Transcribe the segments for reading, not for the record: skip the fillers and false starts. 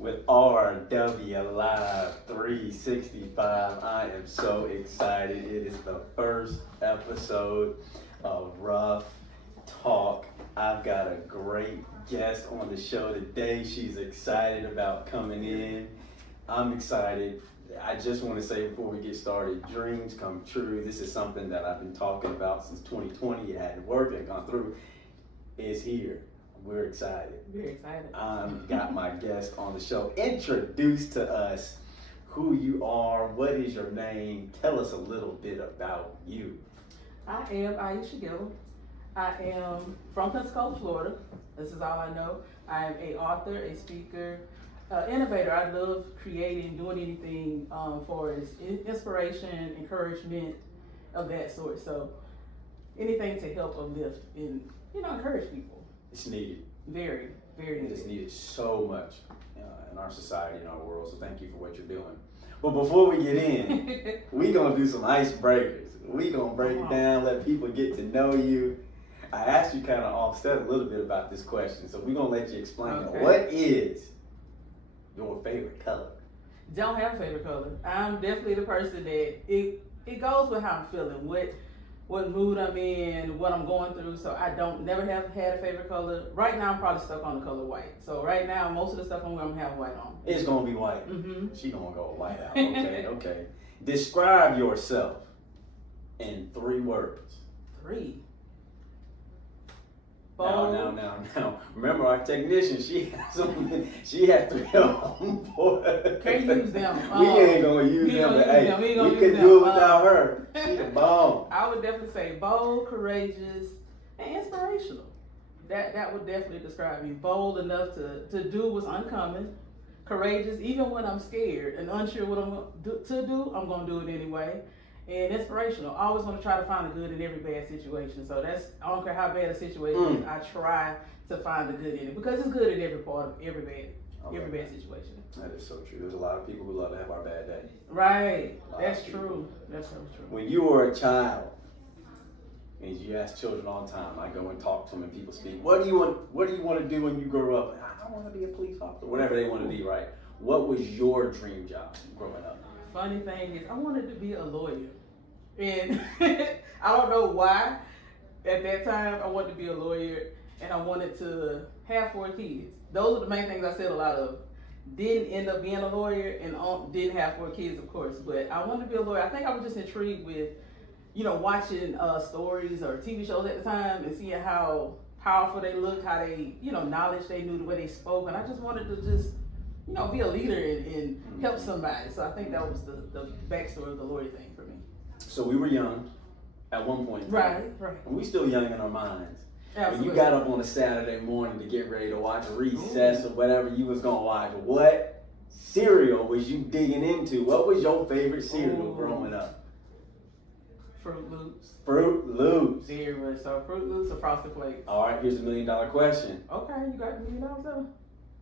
with RW Live 365. I am so excited. It is the first episode of Ruff Talk. I've got a great guest on the show today. She's excited about coming in. I'm excited. I just want to say before we get started, dreams come true. This is something that I've been talking about since 2020. It hadn't worked, it had gone through. It's here. We're excited. Very excited. Got my guest on the show. Introduce to us who you are. What is your name? Tell us a little bit about you. I am Ieisha Gilliam. I am from Pensacola, Florida. This is all I know. I am an author, a speaker, innovator. I love creating, doing anything for inspiration, encouragement of that sort. So anything to help uplift and encourage people. It's needed. Very, very needed. It's needed so much in our society, in our world. So thank you for what you're doing. But before we get in, we're going to do some icebreakers. We're going to break it down, let people get to know you. I asked you kind of offset a little bit about this question, so we're going to let you explain it. What is your favorite color? Don't have a favorite color. I'm definitely the person that it goes with how I'm feeling, what mood I'm in, what I'm going through. So I never have had a favorite color. Right now I'm probably stuck on the color white. So right now most of the stuff I'm going to have white on. It's going to be white. Mm-hmm. She going to go white out. Okay, okay. Describe yourself in 3 words. 3. Now. Remember our technician, she had 3 of them. Can't use them. We ain't gonna use them, but hey, we could do it without her. She the bomb. I would definitely say bold, courageous, and inspirational. That would definitely describe me. Bold enough to do what's uncommon. Courageous, even when I'm scared and unsure what I'm to do, I'm gonna do it anyway. And inspirational. I always want to try to find the good in every bad situation. So I don't care how bad a situation is, I try to find the good in it because it's good in every part of every bad situation. That is so true. There's a lot of people who love to have our bad day. Right. That's true. That's so true. When you were a child, and you ask children all the time, I go and talk to them and people speak, what do you want to do when you grow up? I want to be a police officer, whatever they want to be, right? What was your dream job growing up? Funny thing is, I wanted to be a lawyer. And I don't know why. At that time, I wanted to be a lawyer and I wanted to have 4 kids. Those are the main things I said a lot of. Didn't end up being a lawyer and didn't have 4 kids, of course. But I wanted to be a lawyer. I think I was just intrigued with, watching stories or TV shows at the time and seeing how powerful they looked, how they, knowledge they knew, the way they spoke. And I just wanted to be a leader and help somebody. So I think that was the backstory of the lawyer thing for me. So we were young at one point. Right. And we still young in our minds. Absolutely. When you got up on a Saturday morning to get ready to watch a recess or whatever you was going to watch, what cereal was you digging into? What was your favorite cereal growing up? Fruit Loops. Fruit Loops. Very much so. Fruit Loops or Frosted Flakes. All right, here's $1 million question. Okay, you got $1 million though?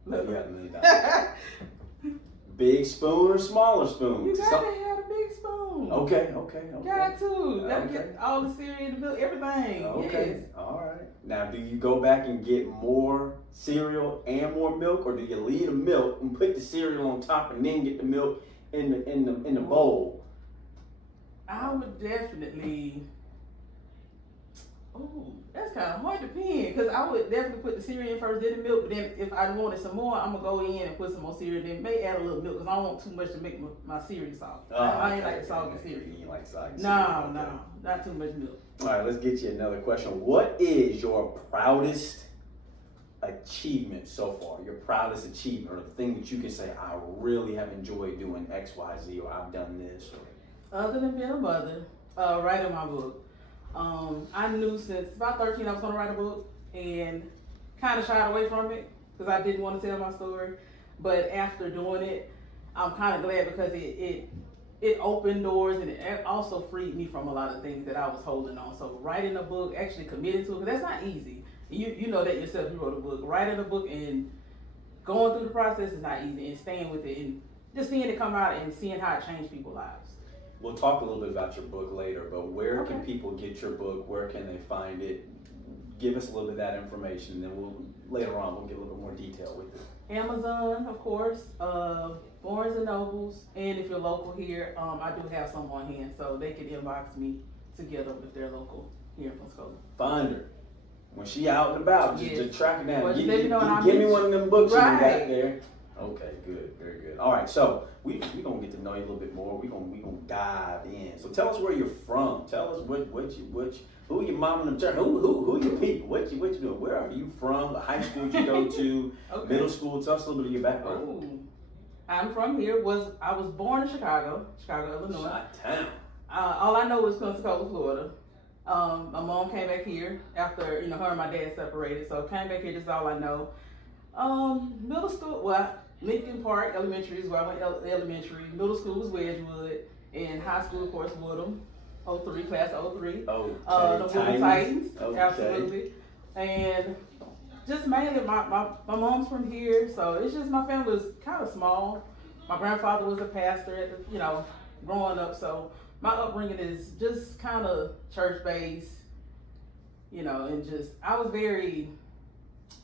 No, you got $1 million. Big spoon or smaller spoon? You gotta have a big spoon. Okay. Got to. Gotta get all the cereal, the milk, everything. Okay. Yes. All right. Now, do you go back and get more cereal and more milk, or do you leave the milk and put the cereal on top and then get the milk in the bowl? I would definitely. Oh, that's kind of hard to pin because I would definitely put the cereal in first, then the milk. But then if I wanted some more, I'm gonna go in and put some more cereal. Then may add a little milk because I don't want too much to make my cereal soft. I ain't like soggy cereal. You ain't like soggy cereal? No, not too much milk. All right, let's get you another question. What is your proudest achievement so far? Your proudest achievement, or the thing that you can say, I really have enjoyed doing X, Y, Z, or I've done this, or other than being a mother, writing my book. I knew since about 13 I was going to write a book and kind of shied away from it because I didn't want to tell my story. But after doing it, I'm kind of glad because it opened doors and it also freed me from a lot of things that I was holding on. So writing a book, actually committing to it, because that's not easy. You know that yourself, you wrote a book. Writing a book and going through the process is not easy, and staying with it and just seeing it come out and seeing how it changed people's lives. We'll talk a little bit about your book later, but where can people get your book? Where can they find it? give us a little bit of that information, and then later on we'll get a little bit more detail with it. Amazon, of course, Barnes and Nobles, and if you're local here, I do have some on hand, so they can inbox me to get them if they're local here in Pensacola. Find her. When she out and about, just track her down. Well, Give me one of them books you got there. Okay, good, very good. All right, so we gonna get to know you a little bit more. We gonna dive in. So tell us where you're from. Tell us who your mom and them church. Who your people? What you doing? Where are you from? The high school you go to, middle school. Tell us a little bit of your background. Ooh. I'm from here. I was born in Chicago, Illinois. Chi-town. All I know is Pensacola, Florida. My mom came back here after her and my dad separated, so came back here. That's all I know. Middle school, Lincoln Park Elementary is where I went elementary. Middle school was Wedgwood, and high school, of course, Woodham. 03, class 03. Oh, the Woodham Titans, okay. Absolutely. And just mainly my mom's from here, so it's just my family was kind of small. My grandfather was a pastor growing up, so my upbringing is just kind of church-based, and just, I was very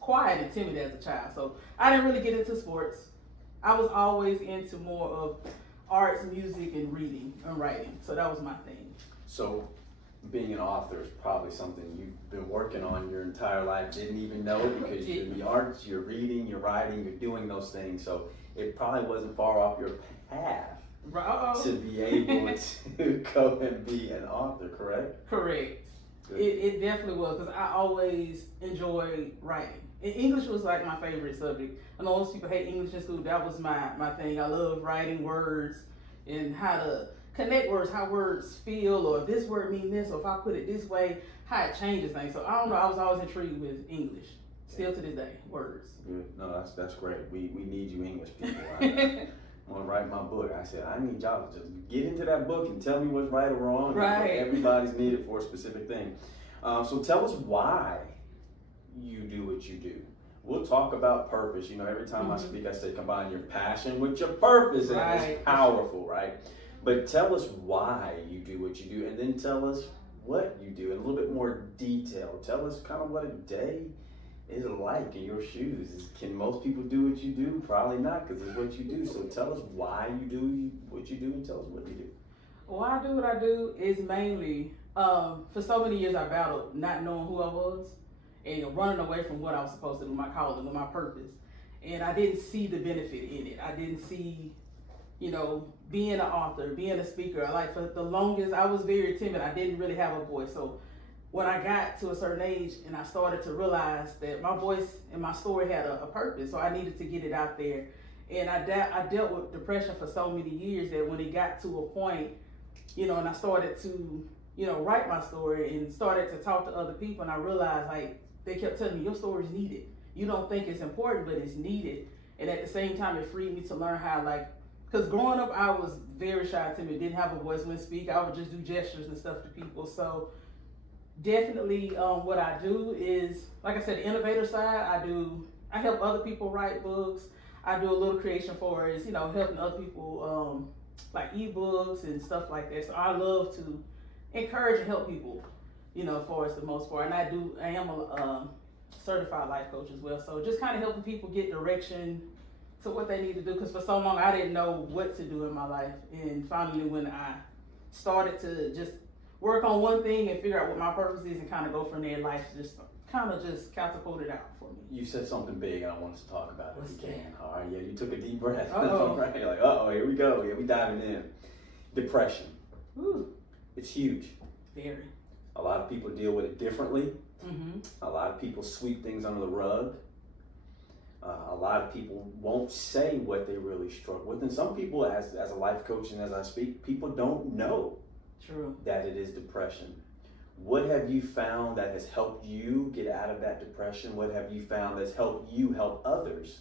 quiet and timid as a child, so I didn't really get into sports. I was always into more of arts, music, and reading and writing, so that was my thing. So being an author is probably something you've been working on your entire life, didn't even know it, because you're in the arts, you're reading, you're writing, you're doing those things, so it probably wasn't far off your path to be able to go and be an author, correct? Correct. It definitely was, because I always enjoyed writing. And English was like my favorite subject. I know most people hate English in school. That was my thing. I love writing words and how to connect words, how words feel, or this word mean this, or if I put it this way, how it changes things. So I don't know, I was always intrigued with English. Still to this day, words. Good. No, that's great. We need you English people. I want to write my book. I said, I need y'all to just get into that book and tell me what's right or wrong. Right. Everybody's needed for a specific thing. So tell us why you do what you do. We'll talk about purpose. Every time I speak, I say combine your passion with your purpose, and it's powerful, right? But tell us why you do what you do, and then tell us what you do in a little bit more detail. Tell us kind of what a day is like in your shoes. Can most people do what you do? Probably not, because it's what you do. So tell us why you do what you do, and tell us what you do. Why I do what I do is mainly, for so many years I battled not knowing who I was and running away from what I was supposed to do, my calling, my purpose. And I didn't see the benefit in it. I didn't see, being an author, being a speaker. For the longest, I was very timid. I didn't really have a voice. So when I got to a certain age and I started to realize that my voice and my story had a purpose, so I needed to get it out there. And I dealt with depression for so many years that when it got to a point, and I started to, write my story and started to talk to other people, and I realized, they kept telling me, your story's needed. You don't think it's important, but it's needed. And at the same time, it freed me to learn how, because growing up, I was very shy and timid, didn't have a voice, wouldn't speak. I would just do gestures and stuff to people. So definitely what I do is, like I said, the innovator side, I help other people write books. I do a little creation for it, helping other people, like ebooks and stuff like that. So I love to encourage and help people, for us the most part. And I am a certified life coach as well. So just kind of helping people get direction to what they need to do. Because for so long, I didn't know what to do in my life. And finally, when I started to just work on one thing and figure out what my purpose is and kind of go from there, life just catapulted out for me. You said something big, and I want us to talk about it if you can. That? All right, yeah, you took a deep breath. Uh-oh. Right, you're like, uh-oh, here we go. Yeah, we diving in. Depression. Ooh. It's huge. Very. A lot of people deal with it differently. Mm-hmm. A lot of people sweep things under the rug. A lot of people won't say what they really struggle with. And some people, as a life coach and as I speak, people don't know True. that it is depression. What have you found that has helped you get out of that depression? What have you found that's helped you help others?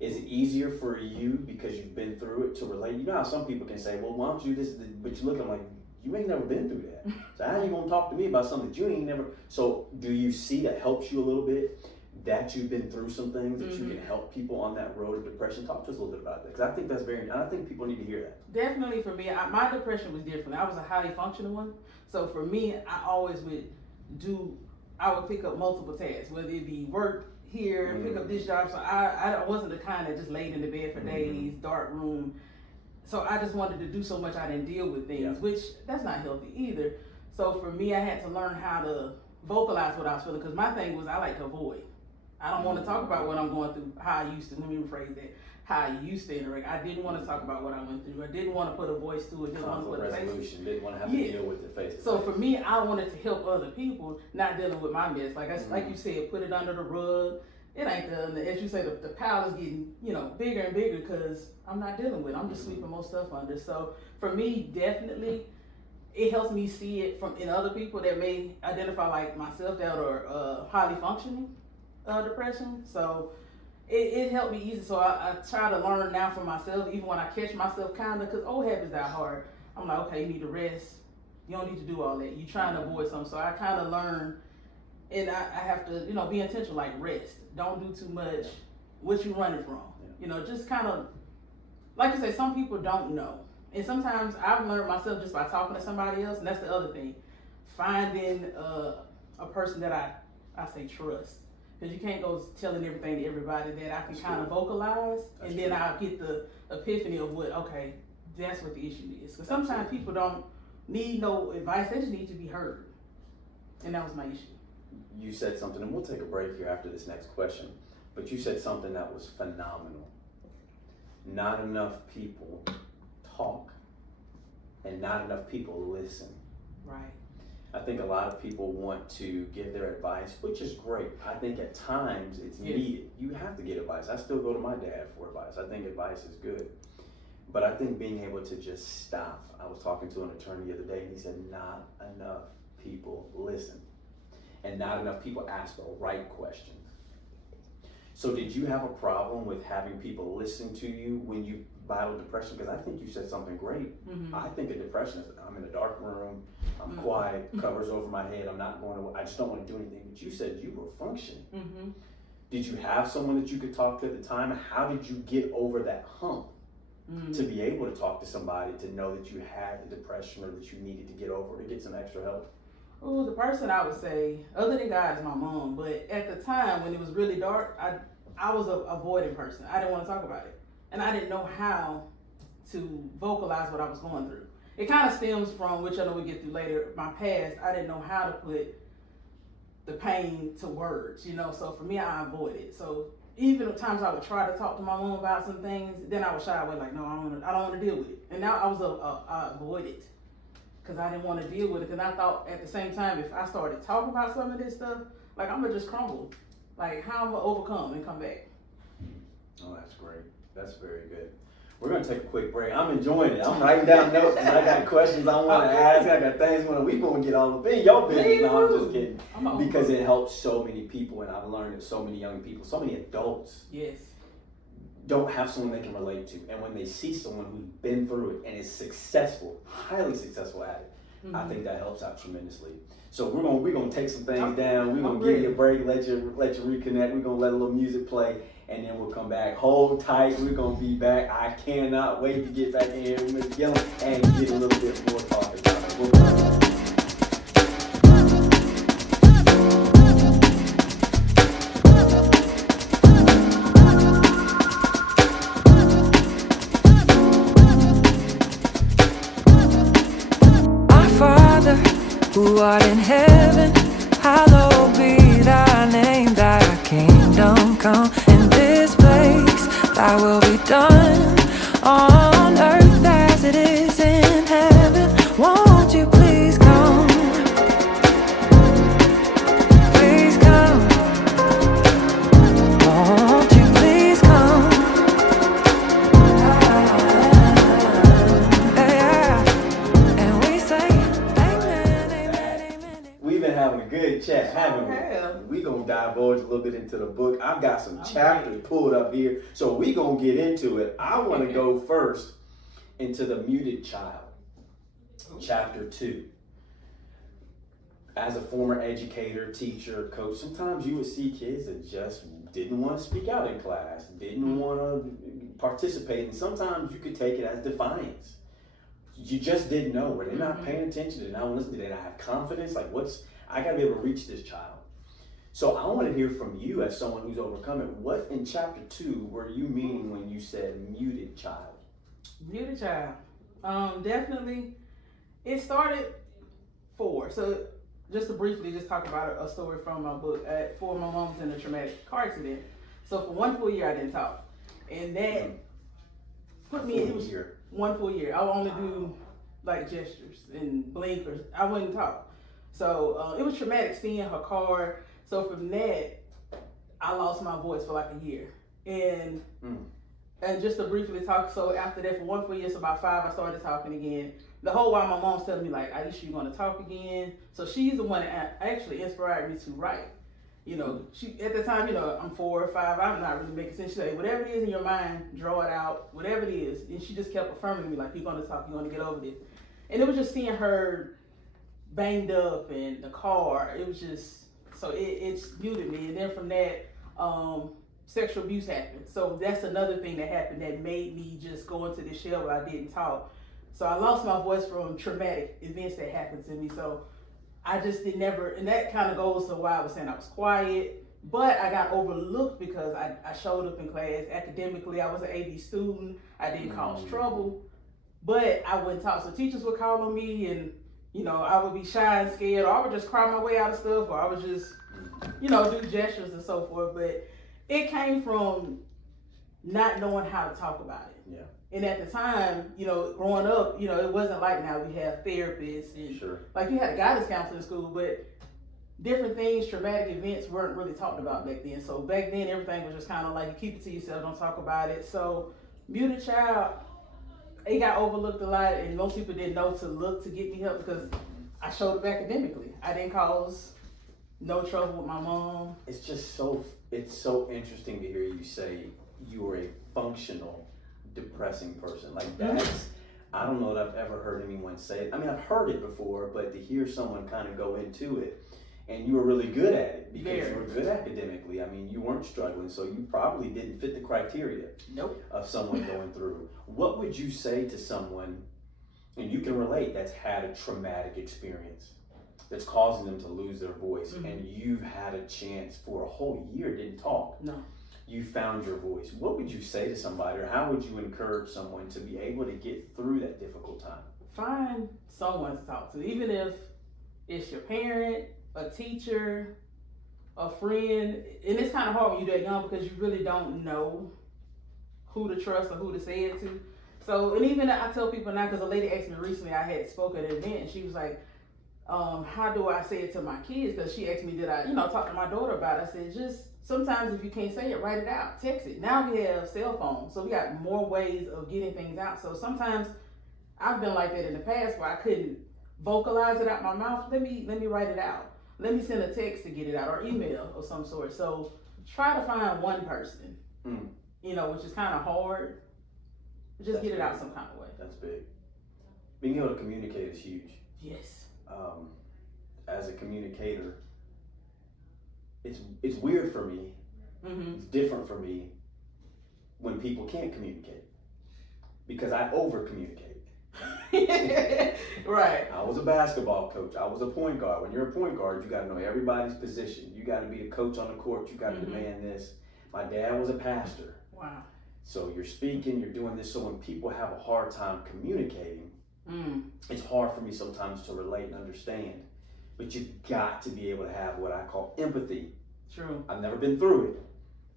Is it easier for you because you've been through it to relate? You know how some people can say, well, why don't you do this? But you look at them like, you ain't never been through that. So how are you going to talk to me about something that you ain't never? So do you see that helps you a little bit? That you've been through some things that you can help people on that road of depression? Talk to us a little bit about that, because I think that's I think people need to hear that. Definitely for me, my depression was different. I was a highly functional one. So for me, I always would I would pick up multiple tasks, whether it be work here, pick up this job. So I wasn't the kind that just laid in the bed for days, dark room. So I just wanted to do so much I didn't deal with things, which that's not healthy either. So for me, I had to learn how to vocalize what I was feeling, because my thing was I like to avoid. I don't want to talk about what I'm going through, how I used to, let me rephrase that, how I used to interact. I didn't want to talk about what I went through. I didn't want to put a voice to it, didn't want to put a face. Resolution, didn't want to have to deal with it face to face. So for me, I wanted to help other people, not dealing with my mess. Like you said, put it under the rug. It ain't as you say, the pile is getting, bigger and bigger because I'm not dealing with it. I'm just sweeping more stuff under. So for me, definitely, it helps me see it in other people that may identify like myself that are highly functioning depression. So it helped me easy. So I try to learn now for myself, even when I catch myself kind of, because old habits are hard. I'm like, okay, you need to rest. You don't need to do all that. You're trying to avoid something. So I kind of learn, and I have to, be intentional, like rest. Don't do too much. What you running from? Just kind of, like you say, some people don't know. And sometimes I've learned myself just by talking to somebody else, and that's the other thing. Finding a person that I say trust. Because you can't go telling everything to everybody that I can kind of vocalize, and then I'll get the epiphany of okay, that's what the issue is. Because sometimes people don't need no advice, they just need to be heard. And that was my issue. You said something, and we'll take a break here after this next question, but you said something that was phenomenal. Not enough people talk, and not enough people listen. Right. I think a lot of people want to give their advice, which is great. I think at times it's needed. You have to get advice. I still go to my dad for advice. I think advice is good. But I think being able to just stop. I was talking to an attorney the other day, and he said not enough people listen, and not enough people ask the right questions. So did you have a problem with having people listen to you when you battle depression? Because I think you said something great. I think of depression as I'm in a dark room, I'm quiet, covers over my head, I just don't want to do anything. But you said you were functioning. Did you have someone that you could talk to at the time? How did you get over that hump to be able to talk to somebody, to know that you had the depression or that you needed to get over it, to get some extra help? Oh, the person I would say, other than God, is my mom. But at the time when it was really dark, I was an avoiding person. I didn't want to talk about it. And I didn't know how to vocalize what I was going through. It kind of stems from, which I know we get through later, my past. I didn't know how to put the pain to words, So for me, I avoided. So even at times I would try to talk to my mom about some things, then I would shy away, like, no, I don't want to deal with it. And now I avoided, because I didn't want to deal with it. And I thought at the same time, if I started talking about some of this stuff, like, I'm going to just crumble. Like, how I'm going to overcome and come back. Oh, that's great. That's very good. We're going to take a quick break. I'm enjoying it. I'm writing down notes, and I got questions I want to ask. I got things we going to get all up in your business. No, I'm just kidding. Because it helps so many people, and I've learned that so many young people, so many adults don't have someone they can relate to. And when they see someone who's been through it and is successful, highly successful at it, I think that helps out tremendously. So we're gonna take some things down. We're gonna give you a break, let you reconnect. We're gonna let a little music play, and then we'll come back. Hold tight. We're gonna be back. I cannot wait to get back in here with Ms. Gilliam and get a little bit more talking about it. We'll be right back. Who art in heaven, hallowed be thy name, thy kingdom come. In this place, thy will be done, on earth as it is in heaven. Won't you please come? Please come. Won't you please come? And we say having a good chat, haven't we? We're going to divulge a little bit into the book. I've got some chapters pulled up here, so we're going to get into it. I want to go first into The Muted Child, chapter 2. As a former educator, teacher, coach, sometimes you would see kids that just didn't want to speak out in class, didn't want to participate, and sometimes you could take it as defiance. You just didn't know, or they're not paying attention, they're not listening, they don't have confidence. Like, I got to be able to reach this child. So I want to hear from you as someone who's overcome it. What in chapter 2 were you meaning when you said muted child? Muted child. Definitely. It started 4. So just to briefly just talk about a story from my book. At 4, my mom was in a traumatic car accident. So for 1 full year, I didn't talk. And that put me, it was 1 full year. I would only do like gestures and blinkers. I wouldn't talk. So it was traumatic seeing her car. So from that, I lost my voice for like a year. And just to briefly talk, so after that, for 1 full year, so about 5, I started talking again. The whole while my mom's telling me like, Ieisha, you're gonna talk again. So she's the one that actually inspired me to write. You know, she at the time, you know, I'm 4 or 5, I'm not really making sense. She said, whatever it is in your mind, draw it out, whatever it is. And she just kept affirming me like, you're gonna talk, you're gonna get over this. And it was just seeing her banged up in the car. It was just, so it's muted me. And then from that, sexual abuse happened. So that's another thing that happened that made me just go into this shell where I didn't talk. So I lost my voice from traumatic events that happened to me. So I just did never, and that kind of goes to why I was saying I was quiet, but I got overlooked because I showed up in class. Academically, I was an A/B student. I didn't cause trouble, but I wouldn't talk. So teachers would call on me and, you know, I would be shy and scared, or I would just cry my way out of stuff, or I would just, you know, do gestures and so forth. But it came from not knowing how to talk about it. Yeah. And at the time, you know, growing up, you know, it wasn't like now we have therapists and like you had a guidance counselor in school, but different things, traumatic events weren't really talked about back then. So back then, everything was just kind of like you keep it to yourself, don't talk about it. So muted child, it got overlooked a lot, and most people didn't know to look to get me help because I showed up academically. I didn't cause no trouble with my mom. It's just so, it's so interesting to hear you say you were a functional depressing person. Like that's, I don't know that I've ever heard anyone say it. I mean, I've heard it before, but to hear someone kind of go into it, and you were really good at it because you were good academically. I mean, you weren't struggling, so you probably didn't fit the criteria of someone going through. What would you say to someone, and you can relate, that's had a traumatic experience that's causing them to lose their voice, and you've had a chance for a whole year, didn't talk. No. You found your voice. What would you say to somebody, or how would you encourage someone to be able to get through that difficult time? Find someone to talk to, even if it's your parent, a teacher, a friend. And it's kind of hard when you're that young because you really don't know who to trust or who to say it to. So, and even I tell people now, because a lady asked me recently, I had spoke at an event, and she was like, how do I say it to my kids? Because she asked me, did I, you know, talk to my daughter about it? I said, just sometimes if you can't say it, write it out, text it. Now we have cell phones, so we got more ways of getting things out. So sometimes I've been like that in the past where I couldn't vocalize it out my mouth. Let me write it out. Let me send a text to get it out, or email of some sort. So try to find one person, you know, which is kind of hard. Just get it out some kind of way. That's big. Being able to communicate is huge. Yes. As a communicator, it's weird for me. It's different for me when people can't communicate because I over communicate. Right. I was a basketball coach. I was a point guard. When you're a point guard, you got to know everybody's position. You got to be the coach on the court. You got to demand this. My dad was a pastor. Wow. So you're speaking, you're doing this. So when people have a hard time communicating, it's hard for me sometimes to relate and understand. But you've got to be able to have what I call empathy. True. I've never been through it,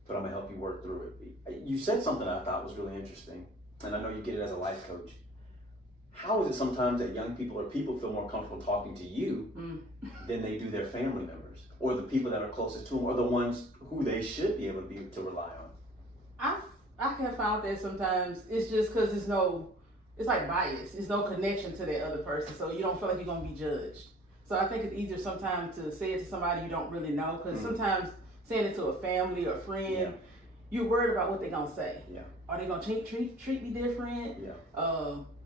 but I'm gonna help you work through it. You said something I thought was really interesting, and I know you get it as a life coach. How is it sometimes that young people or people feel more comfortable talking to you than they do their family members, or the people that are closest to them, or the ones who they should be able to rely on? I have found that sometimes it's just because it's like bias. There's no connection to that other person, so you don't feel like you're gonna be judged. So I think it's easier sometimes to say it to somebody you don't really know, because sometimes saying it to a family or a friend, you're worried about what they're gonna say. Yeah. Are they gonna treat me different? Yeah.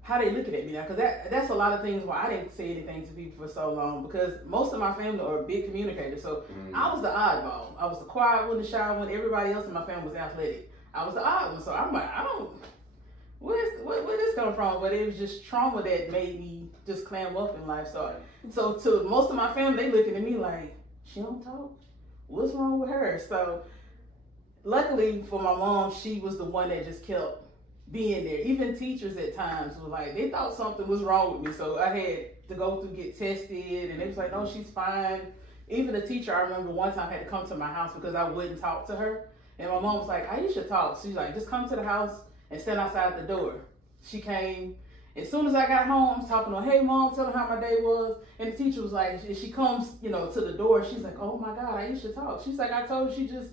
How they looking at me now? Because that's a lot of things why I didn't say anything to people for so long, because most of my family are big communicators. So I was the oddball. I was the quiet one, the shy one. Everybody else in my family was athletic. I was the odd one. So I'm like, where this come from? But it was just trauma that made me just clam up in life. So to most of my family, they looking at me like, she don't talk. what's wrong with her? So luckily for my mom, she was the one that just kept being there. Even teachers at times were like, they thought something was wrong with me. So I had to go through, get tested, and they was like, no, she's fine. Even the teacher, I remember one time had to come to my house because I wouldn't talk to her. And my mom was like, Ieisha talk. She's like, just come to the house and stand outside the door. She came. As soon as I got home, I'm talking to her, hey mom, tell her how my day was. And the teacher was like, she comes, to the door. She's like, oh my God, Ieisha talk. She's like, I told you, she just,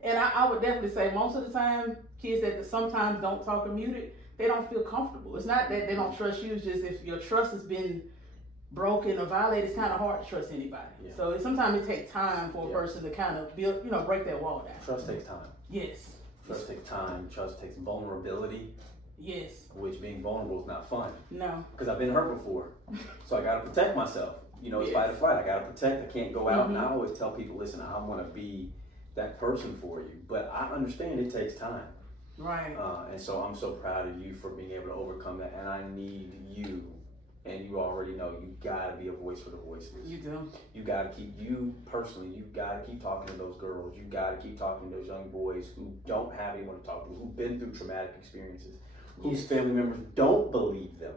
and I would definitely say most of the time, kids that sometimes don't talk or muted, they don't feel comfortable. It's not that they don't trust you, it's just if your trust has been broken or violated, it's kind of hard to trust anybody. Yeah. So sometimes it takes time for a person to kind of build, break that wall down. Trust takes time. Yes. Trust takes time. Trust takes vulnerability. Yes. Which being vulnerable is not fun. No. Because I've been hurt before. So I got to protect myself. It's fight or flight. I got to protect. I can't go out. And I always tell people, listen, I want to be that person for you. But I understand it takes time. Right. And so I'm so proud of you for being able to overcome that. And I need you. And you already know you gotta be a voice for the voiceless. You do. You gotta keep, you personally, you gotta keep talking to those girls. You gotta keep talking to those young boys who don't have anyone to talk to, who've been through traumatic experiences, whose family members don't believe them.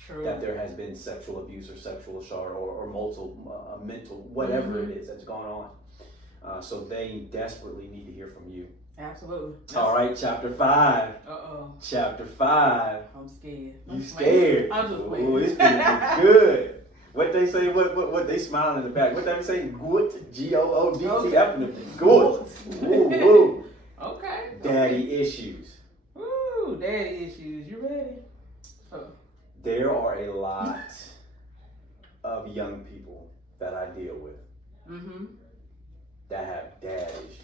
True. That there has been sexual abuse or sexual assault or multiple mental, whatever it is that's going on. So they desperately need to hear from you. Absolutely. All right, chapter 5. Uh-oh. Chapter 5. I'm scared. You scared? I'm just waiting. Ooh, it's gonna be good. What they say? What they smiling in the back? What they say? Good. G-O-O-D-T. Okay. Good. Ooh. Okay. Daddy issues. Ooh, daddy issues. You ready? Oh. There are a lot of young people that I deal with that have dad issues.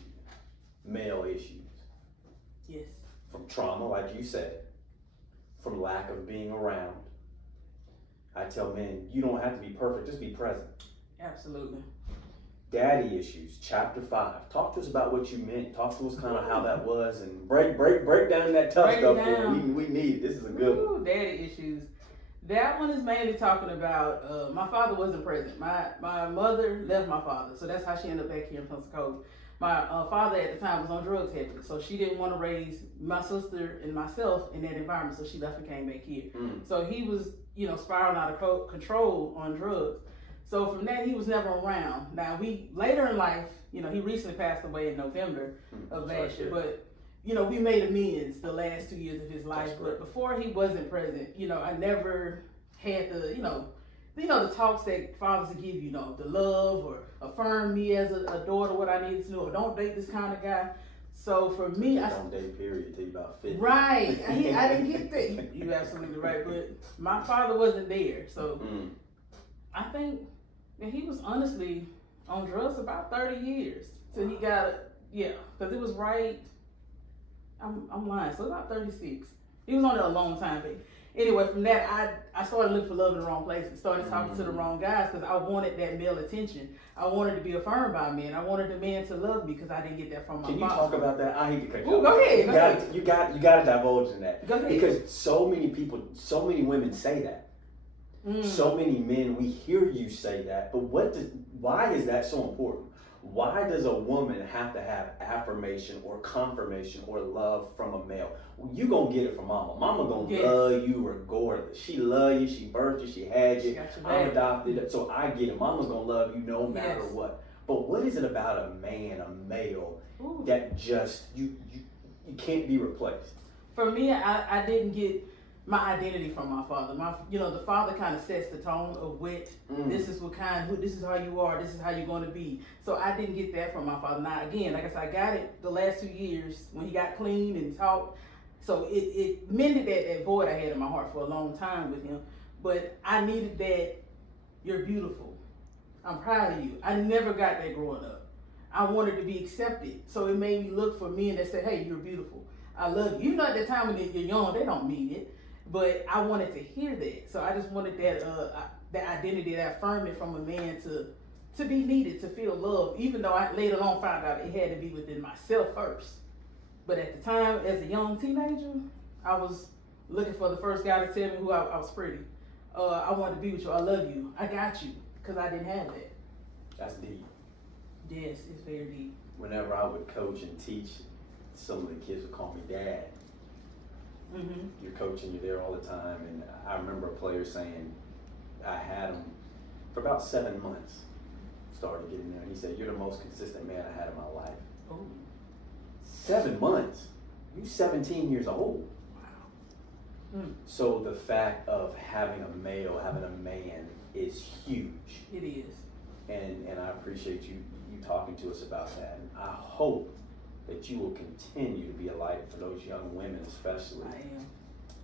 Male issues. Yes. From trauma, like you said, from lack of being around. I tell men, you don't have to be perfect, just be present. Absolutely. Daddy issues, chapter 5. Talk to us about what you meant. Talk to us kind of how that was, and break down that tough stuff for we need it. This is a good one. Daddy issues. That one is mainly talking about my father wasn't present. My mother left my father, so that's how she ended up back here in Pensacola. My father at the time was on drugs heavily, so she didn't want to raise my sister and myself in that environment, so she left and came back here. So he was, spiraling out of control on drugs. So from that, he was never around. Now, later in life, he recently passed away in November of last year, but, we made amends the last 2 years of his life. But before he wasn't present, I never had the talks that fathers give you, the love or affirm me as a daughter, what I needed to know, or don't date this kind of guy. So for me, don't date period till you about 50. Right. I didn't get that. You're absolutely right. But my father wasn't there. So I think that he was honestly on drugs about 30 years. So he got because it was right. I'm lying. So about 36. He was on it a long time, baby. Anyway, from that, I started looking for love in the wrong places. Started talking to the wrong guys because I wanted that male attention. I wanted to be affirmed by men. I wanted the man to love me because I didn't get that from my father. Can you talk about that? I hate to cut you off. Go ahead. You got to divulge in that. Go ahead. Because so many people, so many women say that. So many men, we hear you say that. But why is that so important? Why does a woman have to have affirmation or confirmation or love from a male? You gonna get it from mama. Mama gonna love you regardless. She love you, she birthed you, she had you. I'm adopted, so I get it. Mama's gonna love you no matter what. But what is it about a man, a male, that just you can't be replaced? For me, I didn't get my identity from my father. The father kind of sets the tone of what this is this is how you are, this is how you're going to be. So I didn't get that from my father. Now again, like I said, I got it the last 2 years when he got clean and talked. So it mended that void I had in my heart for a long time with him. But I needed that, you're beautiful, I'm proud of you. I never got that growing up. I wanted to be accepted. So it made me look for men that said, hey, you're beautiful, I love you. At the time when you're young, they don't mean it. But I wanted to hear that. So I just wanted that identity, that affirmation from a man to be needed, to feel loved, even though I later on found out it had to be within myself first. But at the time, as a young teenager, I was looking for the first guy to tell me who I was pretty. I wanted to be with you, I love you, I got you, because I didn't have that. That's deep. Yes, it's very deep. Whenever I would coach and teach, some of the kids would call me dad. Mm-hmm. You're coaching, you're there all the time. And I remember a player saying, I had him for about 7 months, started getting there. And he said, you're the most consistent man I had in my life. Oh. 7 months? You 17 years old. Wow. Mm. So the fact of having a male, having a man is huge. It is. And I appreciate you talking to us about that. And I hope that you will continue to be a light for those young women, especially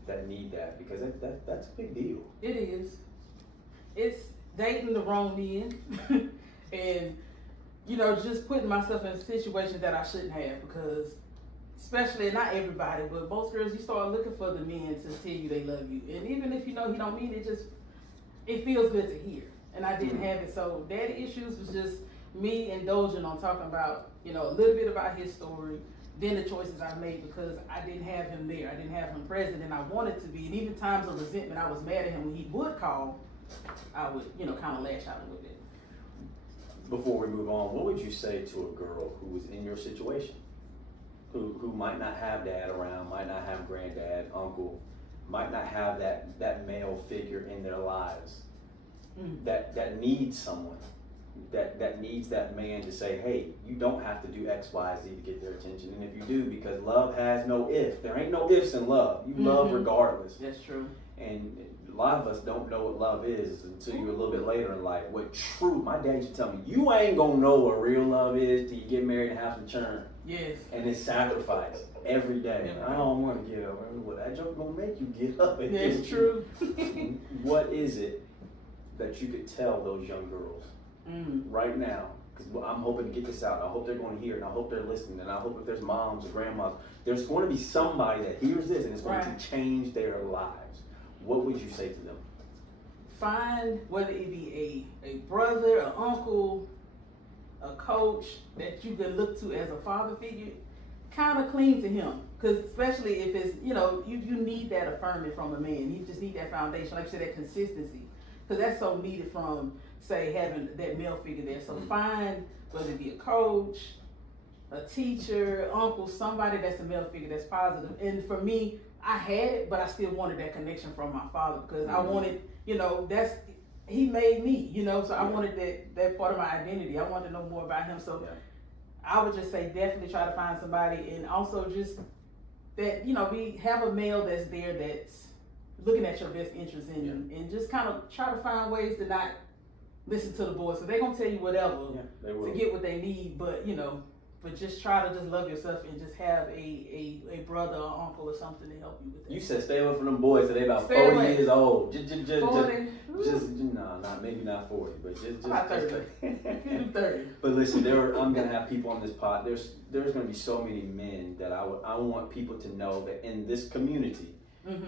that need that, because that's a big deal. It is. It's dating the wrong men, and just putting myself in situations that I shouldn't have, because especially not everybody, but most girls, you start looking for the men to tell you they love you, and even if he don't mean it, it feels good to hear. And I didn't have it, so daddy issues was just me indulging on talking about, a little bit about his story, then the choices I made, because I didn't have him there. I didn't have him present, and I wanted to be. And even times of resentment, I was mad at him when he would call, I would, kind of lash out a little bit. Before we move on, what would you say to a girl who was in your situation, who might not have dad around, might not have granddad, uncle, might not have that male figure in their lives, that needs someone? That needs that man to say, hey, you don't have to do X, Y, Z to get their attention. And if you do, because love has no if. There ain't no ifs in love. You love regardless. That's true. And a lot of us don't know what love is until you're a little bit later in life. my dad used to tell me, you ain't gonna know what real love is till you get married and have some churn. Yes. And it's sacrifice every day. I don't want to get up. Well, that joke gonna make you get up. That's true. What is it that you could tell those young girls right now? Because I'm hoping to get this out. I hope they're going to hear it. And I hope they're listening. And I hope if there's moms or grandmas, there's going to be somebody that hears this and it's going to change their lives. What would you say to them? Find, whether it be a brother, an uncle, a coach that you can look to as a father figure, kind of cling to him. Because especially if it's, you need that affirming from a man. You just need that foundation, like you said, that consistency. Because that's so needed from, say, having that male figure there. So find, whether it be a coach, a teacher, uncle, somebody that's a male figure that's positive. And for me, I had it, but I still wanted that connection from my father, because I wanted, he made me, so I wanted that part of my identity. I wanted to know more about him. So I would just say definitely try to find somebody, and also just that, have a male that's there that's looking at your best interest and just kind of try to find ways to not listen to the boys. So they're going to tell you whatever to get what they need, but but just try to just love yourself and just have a brother or uncle or something to help you with that. You said stay away from them boys till they about 40 years old. Just 40? Maybe not 40, but just about 30. 30. But listen, I'm gonna have people on this pod. There's gonna be so many men that I want people to know that in this community,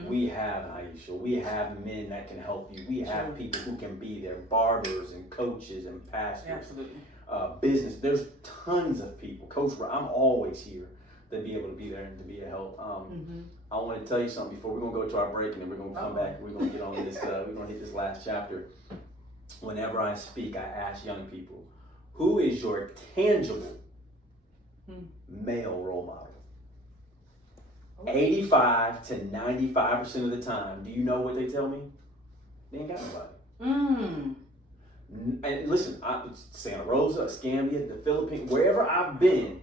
we have Ieisha. We have men that can help you. We have people who can be there, barbers and coaches and pastors. Absolutely. Business. There's tons of people. Coach, I'm always here to be able to be there and to be a help. I want to tell you something before we're gonna go to our break, and then we're gonna come back. And we're gonna get on this. We're gonna hit this last chapter. Whenever I speak, I ask young people, who is your tangible male role model? 85 to 95% of the time, do you know what they tell me? They ain't got nobody. And listen, Santa Rosa, Escambia, the Philippines, wherever I've been,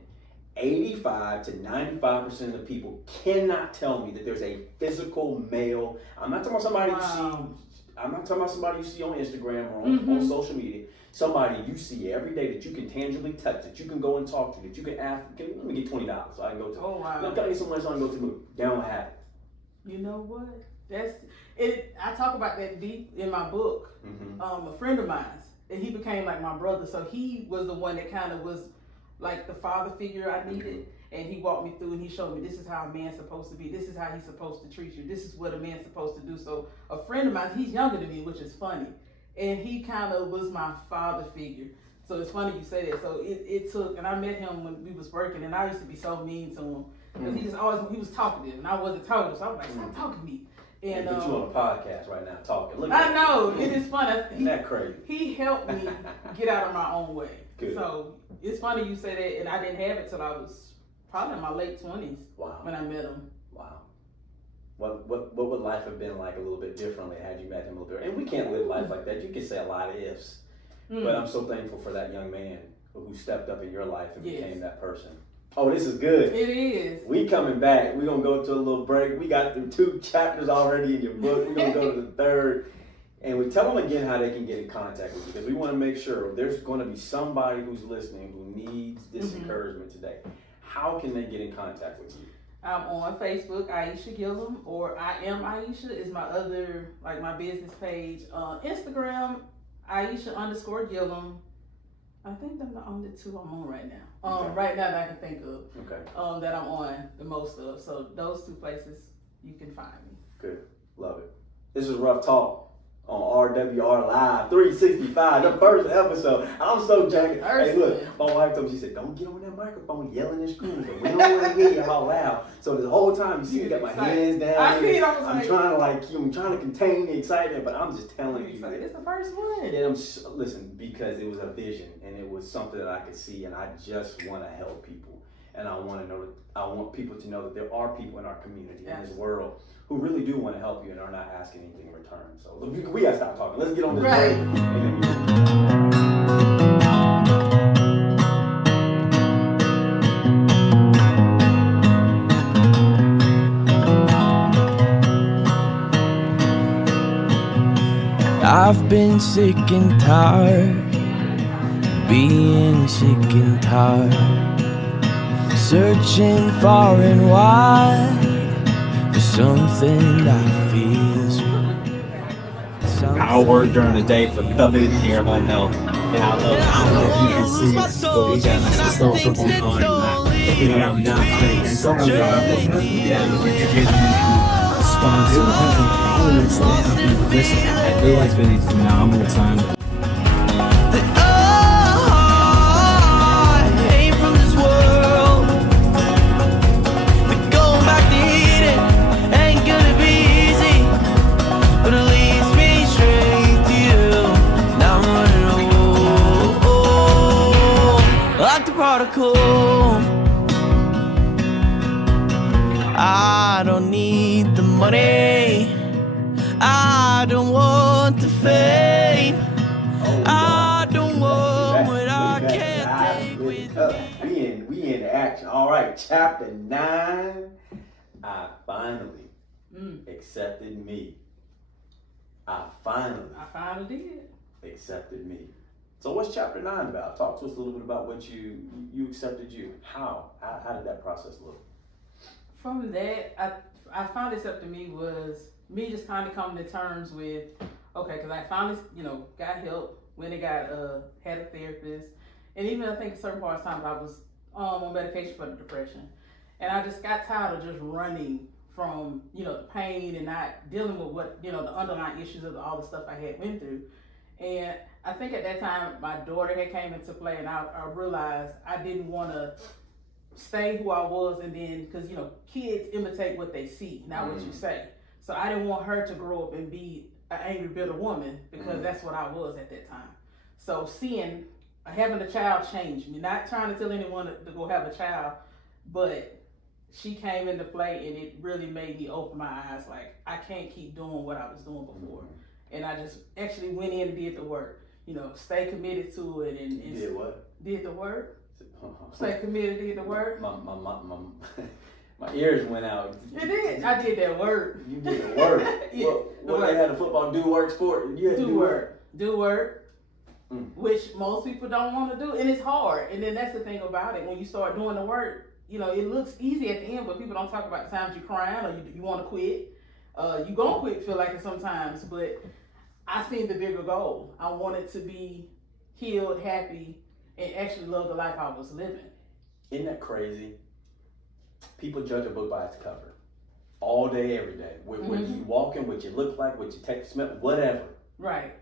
85 to 95% of the people cannot tell me that there's a physical male. I'm not talking about somebody you see. I'm not talking about somebody you see on Instagram or on social media. Somebody you see every day that you can tangibly touch, that you can go and talk to, that you can ask. Let me get $20 so I can go to. Oh wow! Let me get so much so I can go to the movie. They don't have it. You know what? That's it. I talk about that deep in my book. A friend of mine, and he became like my brother. So he was the one that kind of was like the father figure I needed. And he walked me through and he showed me this is how a man's supposed to be. This is how he's supposed to treat you. This is what a man's supposed to do. So a friend of mine, he's younger than me, which is funny. And he kind of was my father figure. So it's funny you say that. So it took, and I met him when we was working, and I used to be so mean to him. Because he was talkative, and I wasn't talkative. So I was like, stop talking to me. And put you on a podcast right now talking. Look I know, it is fun. Isn't that crazy? He helped me get out of my own way. Good. So it's funny you say that, and I didn't have it till I was probably in my late 20s. Wow. When I met him. Wow. What would life have been like a little bit differently had you met him a little bit? And we can't live life like that. You can say a lot of ifs, but I'm so thankful for that young man who stepped up in your life and became that person. Oh, this is good. It is. We coming back. We're going to go to a little break. We got through 2 chapters already in your book. We're going to go to the 3rd. And we tell them again how they can get in contact with you, because we want to make sure there's going to be somebody who's listening who needs this encouragement today. How can they get in contact with you? I'm on Facebook, Ieisha Gilliam, or I am Ieisha is my other, like my business page. Instagram, Ieisha_Gilliam. I think them the only 2 I'm on right now. Right now that I can think of. Okay. That I'm on the most of. So those 2 places you can find me. Good. Love it. This is Ruff Talk on RWR Live 365, the first episode. I'm so jacked. Hey, look, my wife told me, she said, don't get on that microphone yelling and screaming. We don't want to hear you out loud. So the whole time, you see me got my hands down. I see it. I'm trying to contain the excitement, but I'm just telling you. It's the first one. And listen, because it was a vision and it was something that I could see, and I just want to help people. And I want people to know that there are people in our community, in this world, who really do want to help you and are not asking anything in return. So we got to stop talking. Let's get on this break. I've been sick and tired, being sick and tired, searching far and wide for something that feels real. I work during the day for nothing here my health. And I don't know if you can see, but we got like the social on so many listen, I feel like it's been a phenomenal time. I don't need the money, I don't want the fame, I don't want what I can't take with me. We in action. All right, chapter 9. I finally accepted me. I finally did. accepted me. So what's chapter 9 about? Talk to us a little bit about what you accepted you. How did that process look? From that, I finally accepted me was me just kind of coming to terms with, okay, because I finally, got help, went and had a therapist, and even I think at certain parts of time I was on medication for the depression, and I just got tired of just running from, the pain and not dealing with what, the underlying issues of all the stuff I had went through. And I think at that time my daughter had came into play, and I realized I didn't want to stay who I was, and then because kids imitate what they see, not what you say. So I didn't want her to grow up and be an angry, bitter woman, because that's what I was at that time. So having a child changed me. Not trying to tell anyone to go have a child, but she came into play, and it really made me open my eyes. Like, I can't keep doing what I was doing before. And I just actually went in and did the work. Stay committed to it, and did what? Did the work. Stay committed, did the work. My ears went out. You did. I did that work. You did the work. Yeah, what they had a football do work sport? You had to do work, which most people don't want to do, and it's hard. And then that's the thing about it. When you start doing the work, it looks easy at the end, but people don't talk about the times you're crying or you want to quit. You gonna quit, feel like it sometimes, but I seen the bigger goal. I wanted to be healed, happy, and actually love the life I was living. Isn't that crazy? People judge a book by its cover. All day, every day. When you walk in, what you look like, what you take, smell, whatever. Right.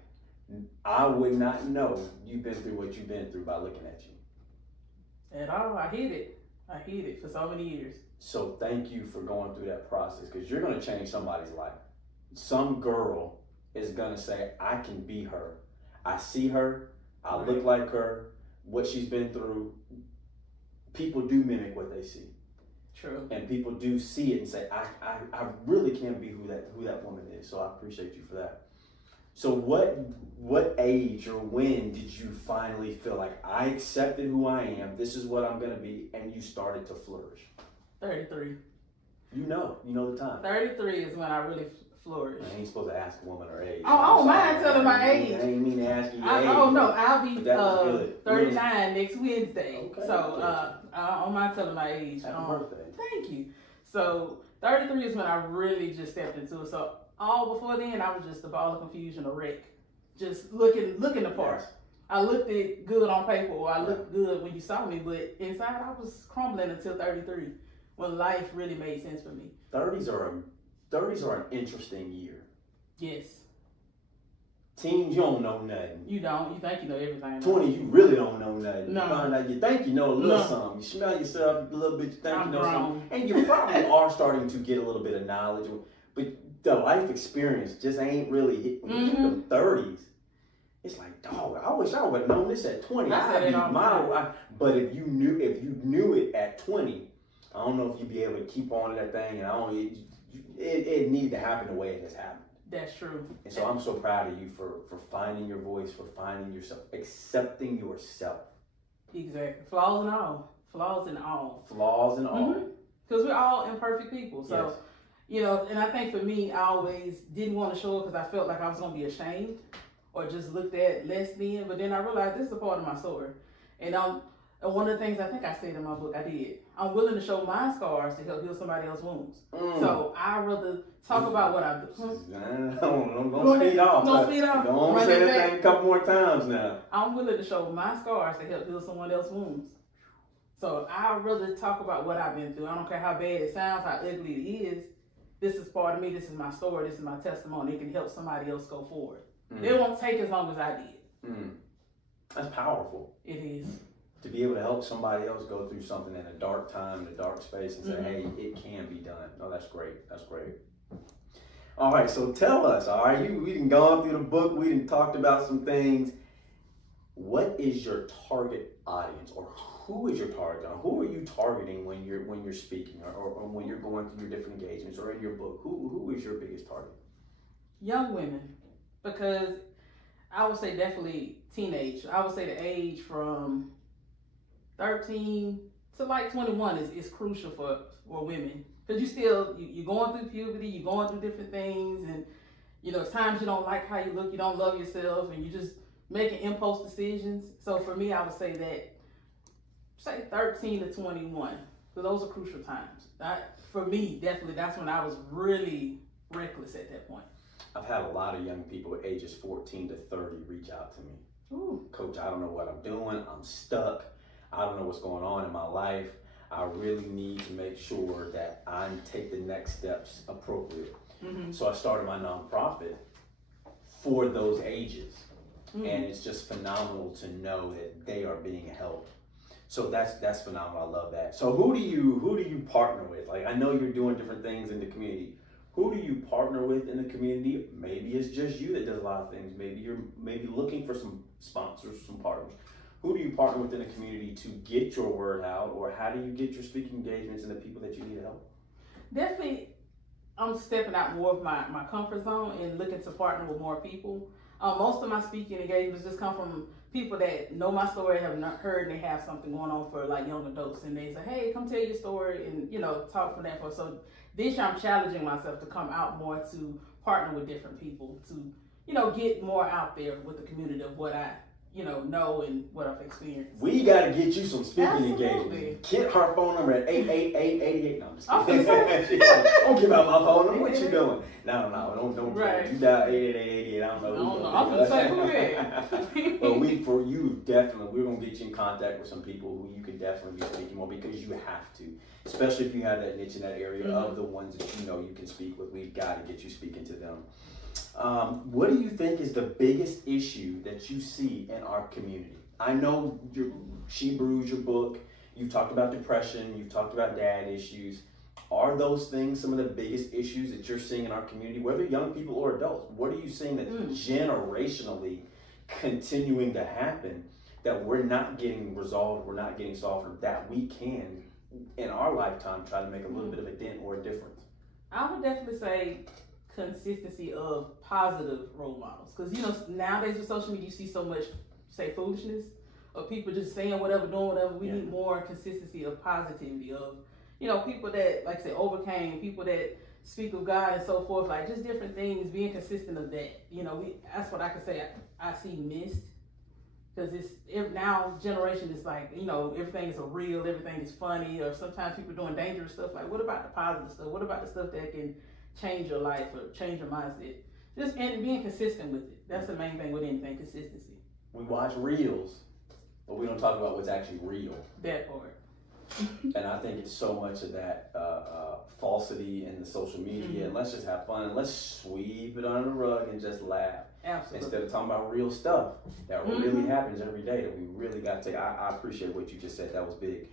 I would not know you've been through what you've been through by looking at you. At all. I hid it for so many years. So thank you for going through that process, because you're going to change somebody's life. Some girl is going to say, I can be her. I see her. I look like her. what she's been through, people do mimic what they see. True. And people do see it and say, I really can't be who that woman is. So I appreciate you for that. So what age or when did you finally feel like I accepted who I am, this is what I'm gonna be, and you started to flourish? 33. You know the time. 33 is when I really flourished. I ain't supposed to ask a woman her age. Oh, I don't mind telling my age. I ain't mean to ask you your age. Oh no, I'll be That was good. 39 next Wednesday. Okay. So I don't mind telling my age. Happy birthday. Thank you. So 33 is when I really just stepped into it. So all before then, I was just a ball of confusion, a wreck, just looking the part. Yes. I looked it good on paper, or I looked good when you saw me, but inside I was crumbling until 33, when life really made sense for me. 30s are an interesting year. Yes. Teens, you don't know nothing. You don't. You think you know everything. 20, you really don't know nothing. No. You find out you think you know a little No. something. You smell yourself a little bit, you think I'm you know grown. something. And you probably are starting to get a little bit of knowledge. But the life experience just ain't really hit. When you get them 30s, it's like, dog, I wish I would have known this at 20. I said it all the time. But if you knew it at 20, I don't know if you'd be able to keep on to that thing. And it needed to happen the way it has happened. That's true. And so I'm so proud of you for finding your voice, for finding yourself, accepting yourself. Exactly. Flaws and all. Flaws and all. Flaws and all. Because we're all imperfect people. So, Yes. you know, and I think for me, I always didn't want to show it because I felt like I was going to be ashamed or just looked at less than. But then I realized this is a part of my story. And one of the things I think I said in my book, I did. I'm willing to show my scars to help heal somebody else's wounds. So I'd rather talk about what I do. Don't speed off. Don't speed off. Don't Run say it that back. thing a couple more times now. I'm willing to show my scars to help heal someone else's wounds. So I'd rather talk about what I've been through. I don't care how bad it sounds, how ugly it is. This is part of me. This is my story. This is my testimony. It can help somebody else go forward. It won't take as long as I did. That's powerful. It is. To be able to help somebody else go through something in a dark time, in a dark space, and say, hey, it can be done. No, that's great. That's great. All right, so tell us, all right, we done gone through the book, we done talked about some things. What is your target audience, or who is your target audience? Who are you targeting when you're speaking, or when you're going through your different engagements, or in your book? Who is your biggest target? Young women, because I would say definitely teenage. I would say the age from 13 to like 21 is crucial for women, because you're going through puberty, you're going through different things, and you know, it's times you don't like how you look, you don't love yourself, and you just making impulse decisions. So for me, I would say 13 to 21, so those are crucial times. For me, definitely, that's when I was really reckless at that point. I've had a lot of young people ages 14 to 30 reach out to me. Ooh. Coach, I don't know what I'm doing. I'm stuck. I don't know what's going on in my life. I really need to make sure that I take the next steps appropriate. So I started my nonprofit for those ages. And it's just phenomenal to know that they are being helped. So that's phenomenal. I love that. So who do you partner with? Like, I know you're doing different things in the community. Who do you partner with in the community? Maybe it's just you that does a lot of things. Maybe you're looking for some sponsors, some partners. Who do you partner with in the community to get your word out, or how do you get your speaking engagements and the people that you need help? Definitely, I'm stepping out more of my comfort zone and looking to partner with more people. Most of my speaking engagements just come from people that know my story, have not heard, and they have something going on for like young adults, and they say, hey, come tell your story, and talk from that point. So this year I'm challenging myself to come out more, to partner with different people, to get more out there with the community of what I know and what I've experienced. We got to get you some speaking Absolutely. engagements. Get her phone number at 888-88. No, I'm just I'm kidding. Don't give out my phone number. What you doing? No, don't. Right. You dial 888-88. I don't know. I'm gonna say who that. But we're gonna get you in contact with some people who you can definitely be speaking more, because you have to, especially if you have that niche in that area of the ones that you can speak with. We've got to get you speaking to them. What do you think is the biggest issue that you see in our community? I know She Brews, your book, you've talked about depression, you've talked about dad issues. Are those things some of the biggest issues that you're seeing in our community, whether young people or adults? What are you seeing that's generationally continuing to happen that we're not getting resolved, we're not getting solved, that we can, in our lifetime, try to make a little bit of a dent or a difference? I would definitely say consistency of positive role models. Because, you know, nowadays with social media, you see so much, say, foolishness of people just saying whatever, doing whatever. We need more consistency of positivity, of, you know, people that, like I said, overcame, people that speak of God and so forth, like just different things, being consistent of that. You know, that's what I can say I see missed. Because now generation is like, you know, everything is real, everything is funny, or sometimes people doing dangerous stuff. Like, what about the positive stuff? What about the stuff that can change your life or change your mindset? Just and being consistent with it. That's the main thing with anything, consistency. We watch reels, but we don't talk about what's actually real. That part. And I think it's so much of that falsity in the social media. And let's just have fun and let's sweep it under the rug and just laugh. Absolutely. Instead of talking about real stuff that really happens every day that we really got to take. I appreciate what you just said. That was big.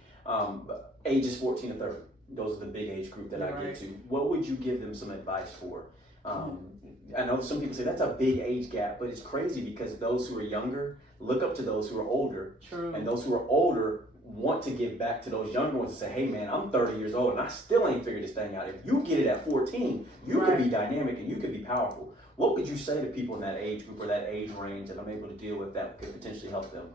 Ages 14 to 30. Those are the big age group that I get to. What would you give them some advice for? I know some people say that's a big age gap, but it's crazy because those who are younger look up to those who are older. True. And those who are older want to give back to those younger ones and say, hey man, I'm 30 years old and I still ain't figured this thing out. If you get it at 14, you can be dynamic and you can be powerful. What would you say to people in that age group or that age range that I'm able to deal with that could potentially help them?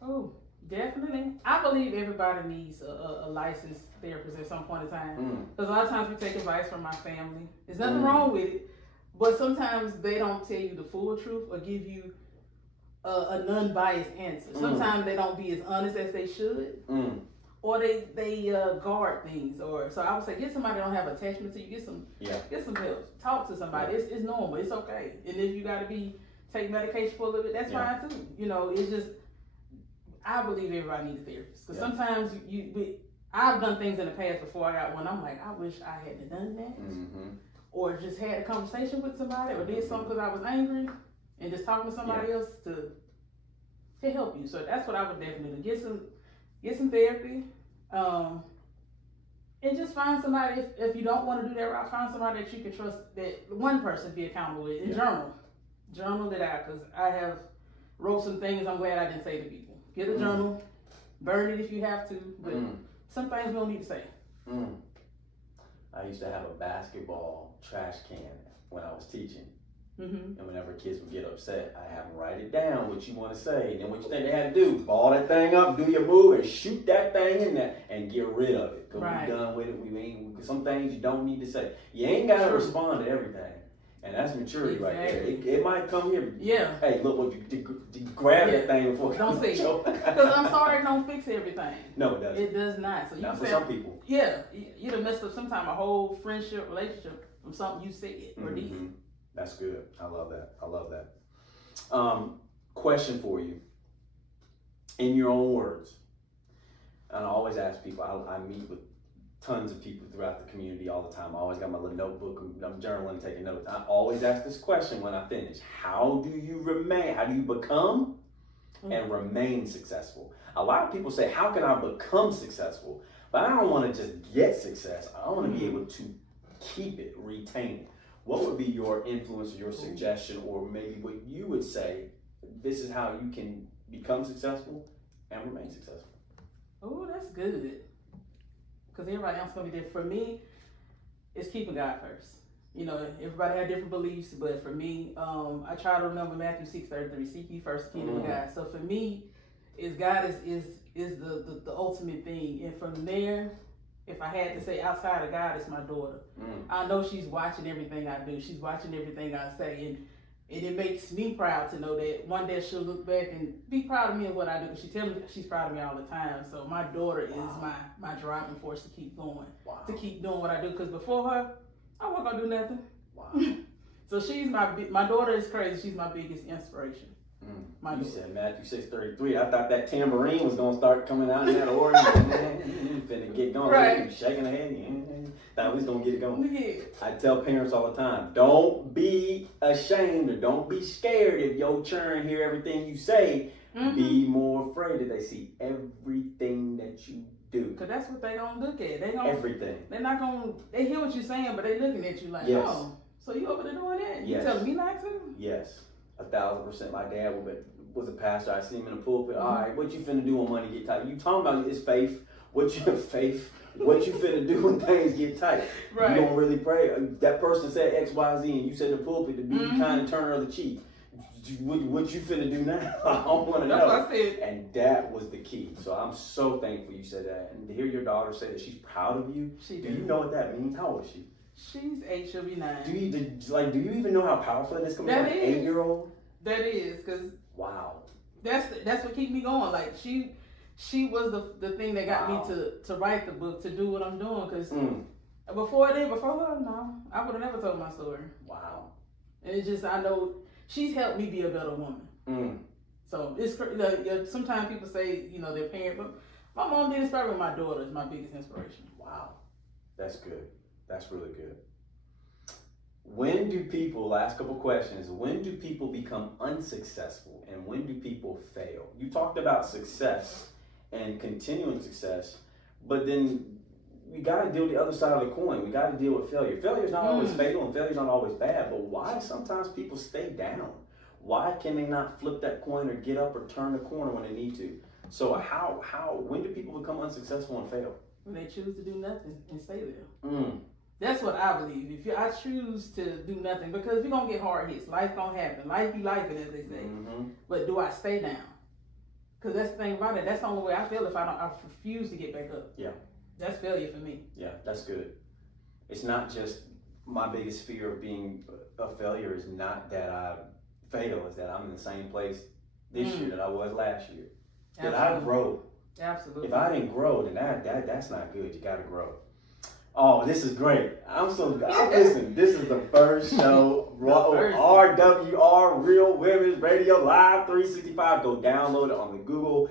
Oh, definitely. I believe everybody needs a licensed therapist at some point in time. Because a lot of times we take advice from our family. There's nothing wrong with it, but sometimes they don't tell you the full truth or give you a non-biased answer. Sometimes they don't be as honest as they should, or they guard things. Or so I would say, get somebody that don't have attachment to you. Get some help. Talk to somebody. It's normal. It's okay. And if you got to take medication for a little bit, that's fine too. You know, it's just I believe everybody needs a therapist because sometimes I've done things in the past before I got one. I'm like, I wish I hadn't done that, or just had a conversation with somebody, or did something because I was angry. And just talking to somebody else to help you. So that's what I would definitely do. Get some therapy. And just find somebody, if you don't want to do that route, find somebody that you can trust, that one person be accountable with. And journal it out, because I have wrote some things I'm glad I didn't say to people. Get a journal, burn it if you have to, but some things we don't need to say. I used to have a basketball trash can when I was teaching. And whenever kids would get upset, I have them write it down, what you want to say. And then what you think they had to do, ball that thing up, do your move, and shoot that thing in there, and get rid of it. Because we're done with it. We ain't, some things you don't need to say. You ain't got to respond to everything. And that's maturity right there. It might come here. Hey, look, what you grab that thing before. Don't say it. Because I'm sorry, it don't fix everything. No, it doesn't. It does not. So not for some people. You'd have messed up sometime a whole friendship, relationship from something you said or did. That's good. I love that. Question for you. In your own words, and I always ask people, I meet with tons of people throughout the community all the time. I always got my little notebook, I'm journaling, taking notes. I always ask this question when I finish. How do you become and remain successful? A lot of people say, how can I become successful? But I don't want to just get success. I want to be able to keep it, retain it. What would be your influence or your suggestion, or maybe what you would say, this is how you can become successful and remain successful? Oh, that's good. Because everybody else is going to be different. For me, it's keeping God first. You know, everybody had different beliefs, but for me, I try to remember Matthew 6:33, seek ye first the kingdom of God. So for me, God is the ultimate thing. And from there, if I had to say outside of God, it's my daughter. I know she's watching everything I do. She's watching everything I say. And it makes me proud to know that one day she'll look back and be proud of me and what I do. Because she tells me she's proud of me all the time. So my daughter is my driving force to keep going, to keep doing what I do. Because before her, I wasn't going to do nothing. So she's my daughter is crazy. She's my biggest inspiration. You said Matthew 6:33. I thought that tambourine was gonna start coming out in that organ. Finna get going. Right. Shaking the head. Thought we was gonna get it going. Yeah. I tell parents all the time, don't be ashamed or don't be scared if your children hear everything you say. Be more afraid that they see everything that you do. Because that's what they gonna look at. Everything. They're not gonna. They hear what you're saying, but they looking at you like, oh, so you over there doing that? You telling me not to? Yes. 1,000%. My dad was a pastor. I see him in the pulpit. All right, what you finna do when money get tight? You talking about is faith. What you finna do when things get tight? Right. You don't really pray. That person said X, Y, Z, and you said in the pulpit to be kind and turn of the cheek. What you finna do now? I don't want to know. That's what I said. And that was the key. So I'm so thankful you said that. And to hear your daughter say that she's proud of you. She do do. you know what that means? How old is she? She's 8, she'll be 9. Do you even know how powerful that is coming from an That is. 8-year-old? That is, because Wow. that's what keeps me going. Like she was the thing that got Wow. me to write the book, to do what I'm doing. Because before her, no, I would have never told my story. Wow. And it's just, I know she's helped me be a better woman. So it's sometimes people say, you know, their parent, but my mom did inspire me. My daughter is my biggest inspiration. Wow. That's good. That's really good. When do people, last couple questions, when do people become unsuccessful and when do people fail? You talked about success and continuing success, but then we got to deal with the other side of the coin. We got to deal with failure. Failure is not always fatal and failure is not always bad, but why sometimes people stay down? Why can they not flip that coin or get up or turn the corner when they need to? So when do people become unsuccessful and fail? When they choose to do nothing and stay there. That's what I believe. I choose to do nothing, because we're going to get hard hits. Life going to happen. Life be lifing, as they say. But do I stay down? Because that's the thing about it. That's the only way I feel. If I refuse to get back up. Yeah. That's failure for me. Yeah, that's good. It's not just my biggest fear of being a failure is not that I fail, is that I'm in the same place this year that I was last year. That I grow. Absolutely. If I didn't grow, then that's not good. You got to grow. Oh, this is great. Listen, this is the first show, RWR, Real Women's Radio Live 365. Go download it on the Google.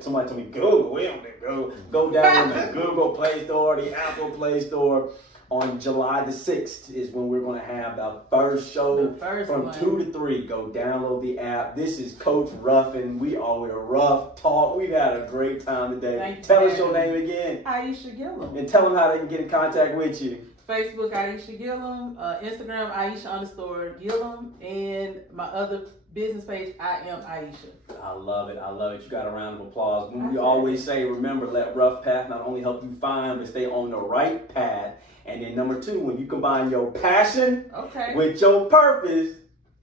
Somebody told me Google. We don't go. Go download the Google Play Store, the Apple Play Store. On July the 6th is when we're going to have the first show from 2 to 3. Go download the app. This is Coach Ruffin. We are with Ruff Talk. We've had a great time today. Tell us your name again. Ieisha Gilliam. And tell them how they can get in contact with you. Facebook, Ieisha Gilliam. Instagram, Ieisha_Gilliam. And my other business page, I am Ieisha. I love it. I love it. You got a round of applause. When we always say, remember, let Ruff Path not only help you find, but stay on the right path. And then number 2, when you combine your passion with your purpose,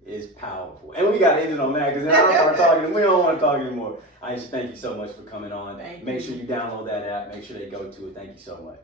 is powerful. And we got to end it on that, because then I don't start talking and we don't want to talk anymore. I just thank you so much for coming on. Make sure you download that app. Make sure they go to it. Thank you so much.